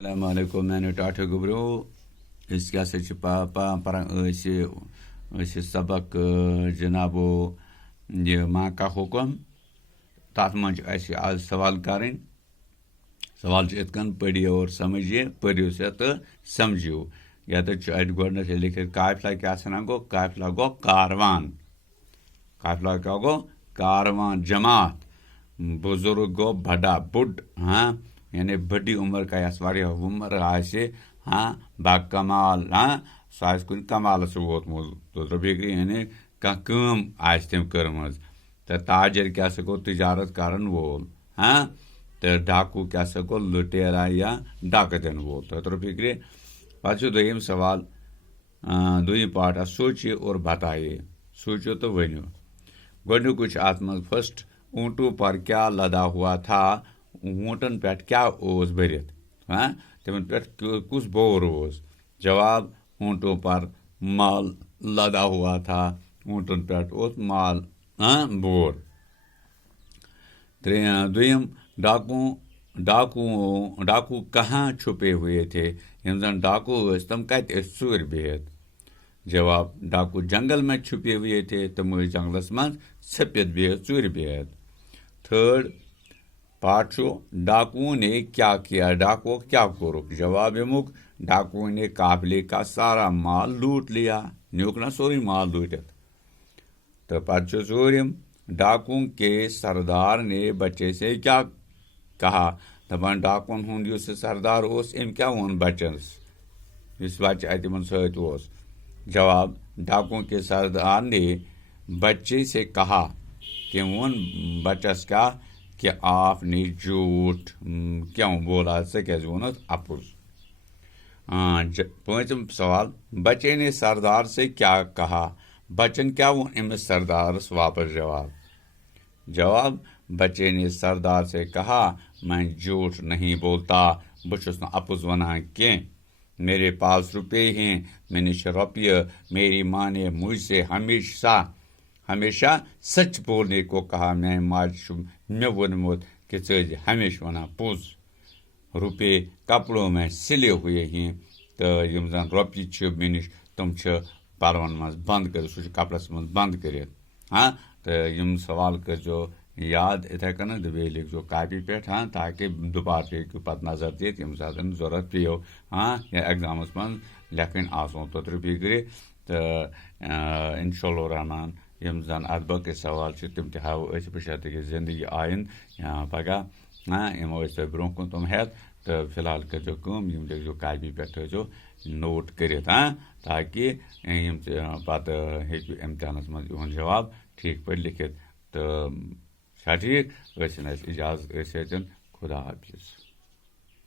السلام علیکم میانیو ٹاٹھو گوبرو اس کیا سا پران سبق جنابو یہ ماں کا حکم تات من آج سوال کریں سوال ات کن پڑھیے اور سمجھیے پڑھو سے تو سمجھو یت گۄڈنیتھ لکھت قافلہ کیا گو قافلہ گو کاروان قافلہ کیا گو کاروان جماعت بزرگ گو بڑا بوڑ ہاں یعنی بڑی عمر کا یس واریاہ عمر آسہِ ہاں با کمال ہاں سُہ آسہِ کُنہِ کمالس ووتمُت دوٚپ فکری یعنی کانٛہہ کٲم آسہِ تٔمۍ کٔرمٕژ تہٕ تاجر کیٛاہ سا گوٚو تجارت کرن وول ہاں تہٕ ڈاکوٗ کیٛاہ سا گوٚو لُٹیرا یا ڈاکہٕ دِنہٕ وول تۄہہِ ترٛوو فکرِ پتہٕ چھُ دوٚیِم سوال دوٚیِم پارٹ سوٗچِیے اور بتائیے سوٗنٛچِو تہٕ ؤنِو گۄڈنیُکُے چھُ اتھ منٛز فسٹ اونٹوں پر کیا لدا ہوا تھا اونٹن پٮ۪ٹھ کیا اوس بٔرِتھ ہاں تِمن پٮ۪ٹھ کُس بور اوس جواب اونٹوں پر مال لدا ہوا تھا اونٹن پٮ۪ٹھ اوس مال ہاں بور دوٚیِم ڈاکو کہاں چھپے ہوئے تھے یِم زن ڈاکو ٲسۍ تِم کتہِ ٲسۍ ژوٗرِ بِہِتھ جواب ڈاکو جنگل میں چھپے ہوئے تھے تِم ٲسۍ جنگلس منٛز ژھٔپِتھ بِہِتھ ژوٗرِ بِہِتھ تھٲڈ پارٹ چھُ ڈاکوؤں نے کیا کیا ڈاکو کیا کوٚرُکھ جواب امیُک ڈاکوؤں نے قافلے کا سارا مال لوٗٹ لیا نیوٗکھ نا سورُے مال لوٗٹِتھ تہٕ پتہٕ چھُ ژوٗرِم ڈاکوؤں کے سردار نے بچے سے کیا کہا دپان ڈاکوَن ہُنٛد یُس یہِ سردار اوس أمۍ کیٛاہ ووٚن بچس یُس بچہِ اَتہِ تِمن سۭتۍ اوس جواب ڈاکوؤں کے سردار نے بچے سے کہا تٔمۍ ووٚن بچس کیا کہ آپ نے جھوٹ کیوں بولا ژےٚ کیٛازِ ووٚنُتھ اپُز پٲنٛژِم سوال بچے نے سردار سے کیا کہا بچن کیا ووٚن أمِس سردارس واپس جواب بچے نے سردار سے کہا میں جھوٹ نہیں بولتا بہٕ چھُس نہٕ اپُز ونان کینٛہہ میرے پاس روپے ہیں مےٚ نِش چھِ رۄپیہِ میری ماں نے مجھ سے ہمیشہ سچ بولنے کو کہا میانہِ ماجہِ چھُ مےٚ ووٚنمُت کہ ژٕ ٲسۍ ہمیشہ ونان پوٚز روپے کپڑوں میں سلے ہوئے ہیں تہٕ یِم زن رۄپیہِ چھِ مےٚ نِش تِم چھِ پلون منٛز بنٛد کٔرِتھ سُہ چھُ کپرس منٛز بنٛد کٔرِتھ ہاں تہٕ یِم سوال کٔرۍزیو یاد یِتھے کٔنۍ تہٕ بیٚیہِ لیکھزیو کاپی پٮ۪ٹھ ہاں تاکہِ دُبارٕ تہِ ہیٚکِو پتہٕ نظر دِتھ ییٚمہِ ساتہٕ ضروٗرت پیٚیو ہاں یا ایگزامس منٛز لیکھٕنۍ آسو تہٕ ترٛےٚ فِکرِ تہٕ انشاء اللہ رحمان یِم زن اتھ باقٕے سوال چھِ تِم تہِ ہاوو أسۍ بشرطیکہِ کہ زندگی آیِنٛد یا پگاہ ہاں یِمو أسۍ تۄہہِ برونٛہہ کُن تِم ہٮ۪تھ تہٕ فِلحال کٔرۍزیو کٲم یِم لیکھزیو کاپی پٮ۪ٹھ تھٲیزیو نوٹ کٔرِتھ ہاں تاکہِ یِم پتہٕ ہیٚکِو امتحانس منٛز یِہُنٛد جواب ٹھیٖک پٲٹھۍ لیکھِتھ تہٕ چھا ٹھیٖک ٲسِن اَسہِ اِجازت أسۍ سۭتۍ خدا حافظ